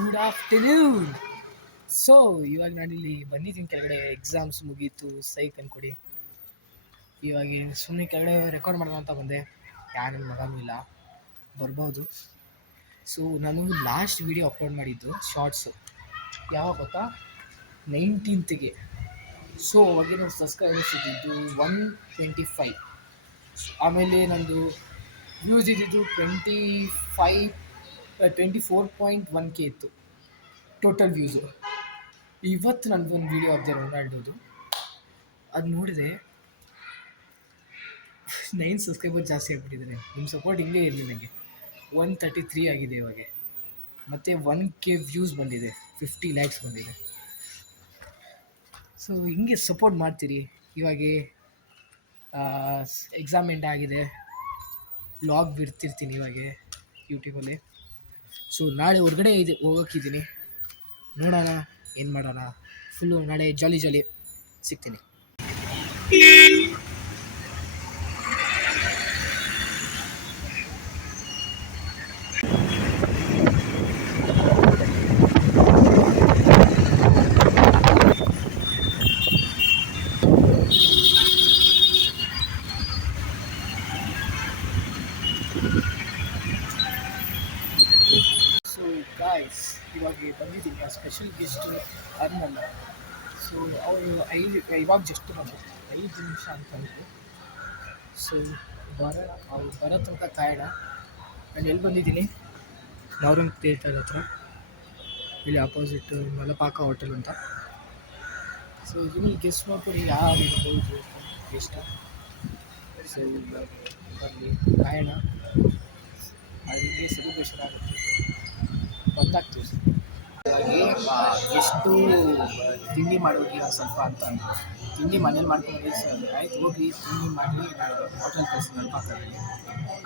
Good afternoon. So ಇವಾಗ ನಾನಿಲ್ಲಿ ಬಂದಿದ್ದೀನಿ ಕೆಳಗಡೆ. ಎಕ್ಸಾಮ್ಸ್ ಮುಗೀತು, ಸೈಕ್ ಅನ್ಕೊಡಿ. ಇವಾಗ ಸುಮ್ಮನೆ ಕೆಳಗಡೆ ರೆಕಾರ್ಡ್ ಮಾಡೋಣ ಅಂತ ಬಂದೆ. ಯಾರು ಮಗನೂ ಇಲ್ಲ, ಬರ್ಬೋದು. ಸೊ ನಾನು ಲಾಸ್ಟ್ ವಿಡಿಯೋ ಅಪ್ಲೋಡ್ ಮಾಡಿದ್ದು ಶಾರ್ಟ್ಸು ಯಾವಾಗ ಗೊತ್ತಾ, 19th. ಸೊ ಅವಾಗೆ ನನ್ನ ಸಬ್ಸ್ಕ್ರೈಬರ್ಸ್ ಇದ್ದಿದ್ದು 125. ಆಮೇಲೆ ನಂದು ವ್ಯೂಸ್ ಇದ್ದಿದ್ದು 24.1K ಇತ್ತು ಟೋಟಲ್ ವ್ಯೂಸು. ಇವತ್ತು ನನಗೊಂದು ವೀಡಿಯೋ ಹಾಕಿದೆ ರೊನಾಲ್ಡೋದು, ಅದು ನೋಡಿದೆ 9 ಸಬ್ಸ್ಕ್ರೈಬರ್ ಜಾಸ್ತಿ ಆಗಿಬಿಟ್ಟಿದ್ದಾರೆ. ನಿಮ್ಮ ಸಪೋರ್ಟ್ ಹಿಂಗೆ ಇರಲಿ. ನನಗೆ 133 ಆಗಿದೆ ಇವಾಗ, ಮತ್ತು 1K ವ್ಯೂಸ್ ಬಂದಿದೆ, 50 ಲ್ಯಾಕ್ಸ್ ಬಂದಿದೆ. ಸೊ ಹಿಂಗೆ ಸಪೋರ್ಟ್ ಮಾಡ್ತೀರಿ. ಇವಾಗ ಎಕ್ಸಾಮ್ ಎಂಡ್ ಆಗಿದೆ, ವ್ಲಾಗ್ ಬಿಡ್ತಿರ್ತೀನಿ ಇವಾಗ ಯೂಟ್ಯೂಬಲ್ಲಿ. ಸೊ ನಾಳೆ ಹೊರಗಡೆ ಹೋಗೋಕ್ಕಿದ್ದೀನಿ, ನೋಡೋಣ ಏನು ಮಾಡೋಣ. ಫುಲ್ಲು ನಾಳೆ ಜಾಲಿ ಸಿಗ್ತೀನಿ. ಸೊ ಗಾಯ್ಸ್, ಇವಾಗ ಬಂದಿದ್ದೀನಿ. ಆ ಸ್ಪೆಷಲ್ ಗೆಸ್ಟು ಅರ್ನಲ್ಲ. ಸೊ ಅವರು ಇವಾಗ ಜಸ್ಟ್ ಬಂದು 5 ನಿಮಿಷ ಅಂತಂದರು. ಸೊ ಅವ್ರು ಬರೋ ತನಕ ಕಾಯೋಣ. ನಾನು ಎಲ್ಲಿ ಬಂದಿದ್ದೀನಿ, ನವರಂಗ್ ಥಿಯೇಟರ್ ಹತ್ರ, ಇಲ್ಲಿ ಆಪೋಸಿಟ್ ಮಲಪಾಕ ಹೋಟೆಲ್ ಅಂತ. ಸೊ ಇಲ್ಲಿ ಗೆಸ್ಟ್ ಮಾಡ್ಕೊಂಡು ಯಾವ ಇರ್ಬೋದು ಗೆಸ್ಟು. ಸೊ ಬರಲಿ, ಕಾಯೋಣ. ಅದಕ್ಕೆ ಸೆಲೆಬ್ರೇಷನ್ ಆಗುತ್ತೆ, ಗೊತ್ತಾಗ್ತೀವಿ. ಎಷ್ಟು ತಿಂಡಿ ಮಾಡೋಗಿ ಒಂದು ಸ್ವಲ್ಪ ಅಂತ ಅಂದರು. ತಿಂಡಿ ಮನೇಲಿ ಮಾಡ್ಕೊಂಡು ಸರ್ ಆಯ್ತು ಹೋಗಿ ತಿಂಡಿ ಮಾಡಿ ಹೋಟೆಲ್ ಕಳಿಸಿ ನಲ್ಪಾಕಲ್ಲಿ.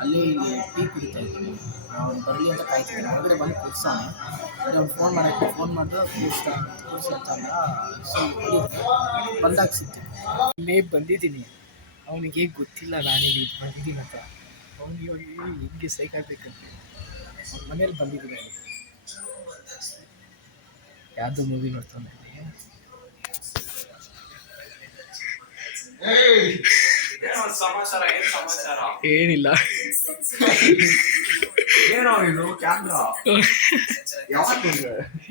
ಅಲ್ಲೇ ಇಲ್ಲಿ ಟೀ ಕುಡಿತಾ ಇದ್ದೀನಿ. ಅವ್ನು ಬರಲಿ ಅಂತ ಕಾಯ್ತಿದ್ದೀನಿ. ಹೊರಗಡೆ ಬಂದು ಕೂರ್ಸಾನೆ. ಅವ್ನು ಫೋನ್ ಮಾಡಿದ್ರೆ ಕೂರಿಸಿ ಅಂತ ಅಂದ. ಸೊ ಬಂದಾಗ ಸಿಗ್ತೀನಿ. ಇಲ್ಲೇ ಬಂದಿದ್ದೀನಿ. ಅವನಿಗೆ ಗೊತ್ತಿಲ್ಲ ನಾನಿಲ್ಲಿ ಬಂದಿದ್ದೀನಿ ಅಂತ. ಅವ್ನು ಇವಾಗ ಹಿಂಗೆ ಸೈಕಾಗಬೇಕಂತ ಅವ್ನ ಮನೇಲಿ ಬಂದಿದ್ದೀನಿ. ಯಾವುದೋ ಮೂವಿ ನೋಡ್ತಾನೆ. ಏನಿಲ್ಲ,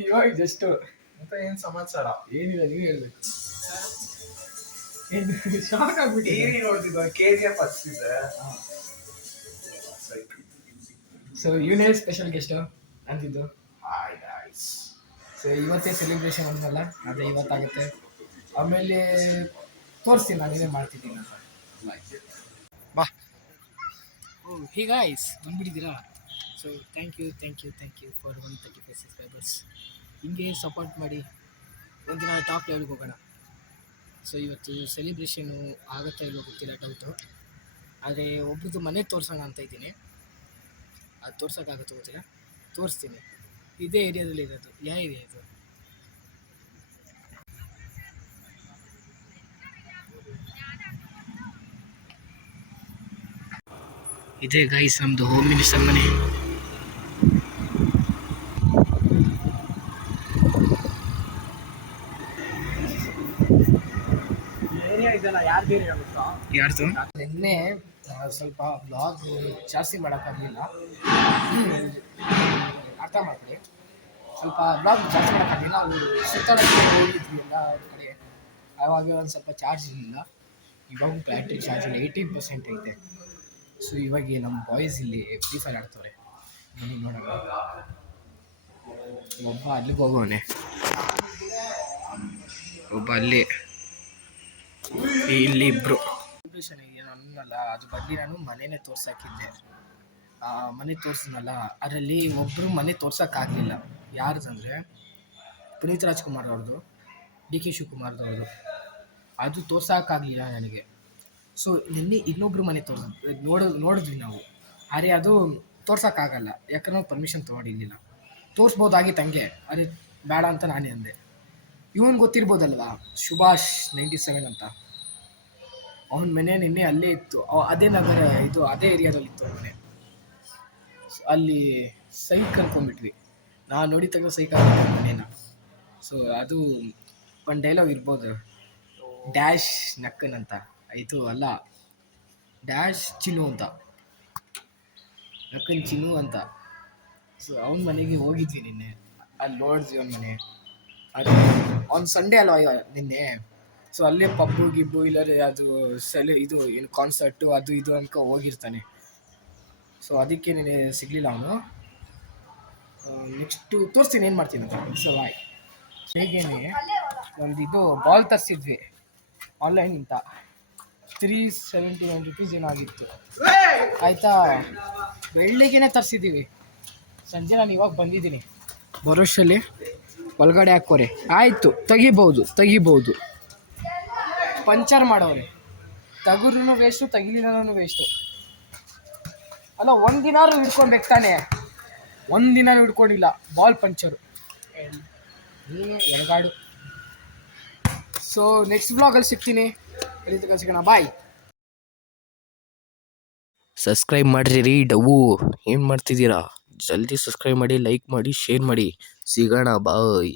ಇವಾಗ ಜಸ್ಟ್ ಮತ್ತೆ ಏನ್ ಸಮಾಚಾರ? ಏನಿಲ್ಲ, ನೀವು ಹೇಳ್ಬೇಕು. ಶಾಕ್ ಆಗ್ಬಿಟ್ಟು ನೋಡ್ತಿದ್ದ KGF ಹಚ್ಚಿದ್ದೆ. ಸೊ ಇವನೇ ಸ್ಪೆಷಲ್ ಗೆಸ್ಟ್ ಅಂತಿದ್ದು. ಸೊ ಇವತ್ತೇ ಸೆಲೆಬ್ರೇಷನ್ ಅಂದಲ್ಲ, ಅದೇ ಇವತ್ತಾಗುತ್ತೆ. ಆಮೇಲೆ ತೋರಿಸ್ತೀನಿ ನಾನೇನೇ ಮಾಡ್ತಿದ್ದೀನಿ ಅಂತ. ಬಾ. ಹೇ ಗಾಯ್ಸ್, ಬಂದ್ಬಿಟ್ಟಿದ್ದೀರಾ? So thank you for 135 subscribers. ಹಿಂಗೆ ಸಪೋರ್ಟ್ ಮಾಡಿ, ಒಂದಿನ ಟಾಪ್ ಲೆವೆಲ್ಗೆ ಹೋಗೋಣ. ಸೊ ಇವತ್ತು ಸೆಲೆಬ್ರೇಷನು ಆಗುತ್ತಾ ಇಲ್ಲೋ ಗೊತ್ತಿಲ್ಲ, ಡೌಟು. ಆದರೆ ಒಬ್ರದ್ದು ಮನೆ ತೋರಿಸೋಣ ಅಂತ ಇದ್ದೀನಿ. ಅದು ತೋರ್ಸೋಕ್ಕಾಗುತ್ತೋ ಗೊತ್ತಿಲ್ಲ, ತೋರಿಸ್ತೀನಿ. ಇದೇ ಏರಿಯಾದಲ್ಲಿ ಇರೋದು. ಯಾವ ಏರಿಯಾ ಇದು? ಇದೇ ಗೈಸ್ ನಮ್ಮದು ಹೋಮ್ ಮಿನಿಸ್ಟರ್ ಮನೆ. ಯಾರ್ದು? ನಿನ್ನೆ ಸ್ವಲ್ಪ ಬ್ಲಾಗ್ ಜಾಸ್ತಿ ಮಾಡೋಕ್ಕಾಗಲಿಲ್ಲ, ಅರ್ಥ ಮಾಡ್ತೀನಿ. ಸ್ವಲ್ಪ ಬ್ಲಾಗ್ ಜಾಸ್ತಿ ಮಾಡೋಕ್ಕಾಗಲಿಲ್ಲ. ಅವರು ಸುತ್ತಾಡೋಕ್ಕೆ ಹೋಗಿದ್ವಿ ಎಲ್ಲ ಅವ್ರ ಕಡೆ. ಆವಾಗ ಒಂದು ಸ್ವಲ್ಪ ಚಾರ್ಜ್ ಇರಲಿಲ್ಲ. ಇವಾಗ ಬ್ಯಾಟ್ರಿ ಚಾರ್ಜ್ 18% ಐತೆ. ಸೊ ಇವಾಗ ನಮ್ಮ ಬಾಯ್ಸ್ ಇಲ್ಲಿ ಫ್ರೀ ಫೈರ್ ಆಡ್ತವ್ರೆ. ನೋಡೋಣ. ಒಬ್ಬ ಅಲ್ಲಿಗೆ ಹೋಗೋನೆ, ಒಬ್ಬ ಅಲ್ಲಿ, ಇಲ್ಲಿ ಇಬ್ಬರು. ಸೆಲೆಬ್ರೇಷನ್ ಏನು ಅನ್ನಲ್ಲ, ಅದು ಬಂದು ನಾನು ಮನೆಯೇ ತೋರ್ಸಾಕಿದ್ದೆ. ಮನೆ ತೋರಿಸಿದ್ನಲ್ಲ, ಅದರಲ್ಲಿ ಒಬ್ಬರು ಮನೆ ತೋರ್ಸೋಕ್ಕಾಗಲಿಲ್ಲ. ಯಾರ್ದಂದರೆ ಪುನೀತ್ ರಾಜ್ಕುಮಾರ್ ಅವ್ರದ್ದು, DK ಶಿವಕುಮಾರ್ದವ್ರದ್ದು. ಅದು ತೋರ್ಸೋಕ್ಕಾಗಲಿಲ್ಲ ನನಗೆ. ಸೊ ನಿನ್ನೆ ಇನ್ನೊಬ್ರು ಮನೆ ನೋಡಿದ್ವಿ ನಾವು. ಆದರೆ ಅದು ತೋರ್ಸೋಕ್ಕಾಗಲ್ಲ, ಯಾಕಂದ್ರೆ ನಾವು ಪರ್ಮಿಷನ್ ತೊಗೊಂಡಿರಲಿಲ್ಲ. ತೋರಿಸ್ಬೋದಾಗಿತ್ತು ಹಂಗೆ, ಅದೇ ಬೇಡ ಅಂತ ನಾನೇ ಅಂದೆ. ಇವನು ಗೊತ್ತಿರ್ಬೋದಲ್ವಾ, ಸುಭಾಷ್ 97 ಅಂತ. ಅವನ ಮನೆ ನಿನ್ನೆ ಅಲ್ಲೇ ಇತ್ತು. ಅದೇ ನಗರ ಇದು, ಅದೇ ಏರಿಯಾದಲ್ಲಿತ್ತು ಮನೆ. ಅಲ್ಲಿ ಸೈಕ್ ಅನ್ಕೊಂಡ್ಬಿಟ್ವಿ. ನಾನು ನೋಡಿ ತೆಗೆದು ಸೈಕಾಗುತ್ತೆ ಮನೇನ. ಸೊ ಅದು ಒಂದು ಡೈಲಾಗ್ ಇರ್ಬೋದು, ಡ್ಯಾಶ್ ನಕ್ಕನ್ ಅಂತ, ಇದು ಅಲ್ಲ ಡ್ಯಾಶ್ ಚಿನ್ನು ಅಂತ, ನಕ್ಕನ್ ಚಿನ್ನು ಅಂತ. ಸೊ ಅವನ ಮನೆಗೆ ಹೋಗಿದ್ವಿ ನಿನ್ನೆ, ಅಲ್ಲಿ ನೋಡಿದ್ವಿ ಅವನ ಮನೆ. ಅದು ಅವ್ನು ಸಂಡೇ ಅಲ್ವ ನಿನ್ನೆ. ಸೊ ಅಲ್ಲೇ ಪಬ್ಬು ಗಿಬ್ಬು ಇಲ್ಲರೆ ಅದು ಇದು ಏನು ಕಾನ್ಸರ್ಟು ಅದು ಇದು ಅನ್ಕೊ ಹೋಗಿರ್ತಾನೆ. ಸೊ ಅದಕ್ಕೆ ನೀನು ಸಿಗಲಿಲ್ಲ ಅವನು. ನೆಕ್ಸ್ಟು ತೋರಿಸ್ತೀನಿ ಏನು ಮಾಡ್ತೀನಿ ಅಂತ. So bye. ಹೇಗೇನೆ ಒಂದು ಇದು ಬಾಲ್ ತರಿಸಿದ್ವಿ ಆನ್ಲೈನಿಂದ, 379 ರುಪೀಸ್ ಏನಾಗಿತ್ತು ಆಯಿತಾ. ಬೆಳಿಗ್ಗೆನೇ ತರಿಸಿದ್ದೀವಿ, ಸಂಜೆ ನಾನು ಇವಾಗ ಬಂದಿದ್ದೀನಿ. ಬರೋಷ್ಟರಲ್ಲಿ ಒಳಗಡೆ ಹಾಕೋರೆ, ಆಯಿತು ತೆಗಿಬೋದು. ಪಂಚರ್ ಮಾಡೋರೆ, ತೆಗೆದ್ರೂ ವೇಸ್ಟು, ತೆಗಿಲಿಲ್ಲೂ ವೇಸ್ಟು. ಅಲ್ಲ ಒಂದಿನಾರು ಹಿಡ್ಕೊಬೇಕು ತಾನೆ, ಒಂದಿನ ಹಿಡ್ಕೊಂಡಿಲ್ಲ, ಬಾಲ್ ಪಂಚರು ನೀನೇ ಎಡಗಾಡು. ಸೊ ನೆಕ್ಸ್ಟ್ ಬ್ಲಾಗಲ್ಲಿ ಸಿಗ್ತೀನಿ, ಸಿಗೋಣ, ಬಾಯ್. ಸಬ್ಸ್ಕ್ರೈಬ್ ಮಾಡಿರಿ ರೀ ಡವು, ಏನು ಮಾಡ್ತಿದ್ದೀರಾ? ಜಲ್ದಿ ಸಬ್ಸ್ಕ್ರೈಬ್ ಮಾಡಿ, ಲೈಕ್ ಮಾಡಿ, ಶೇರ್ ಮಾಡಿ. ಸಿಗೋಣ, ಬಾಯ್.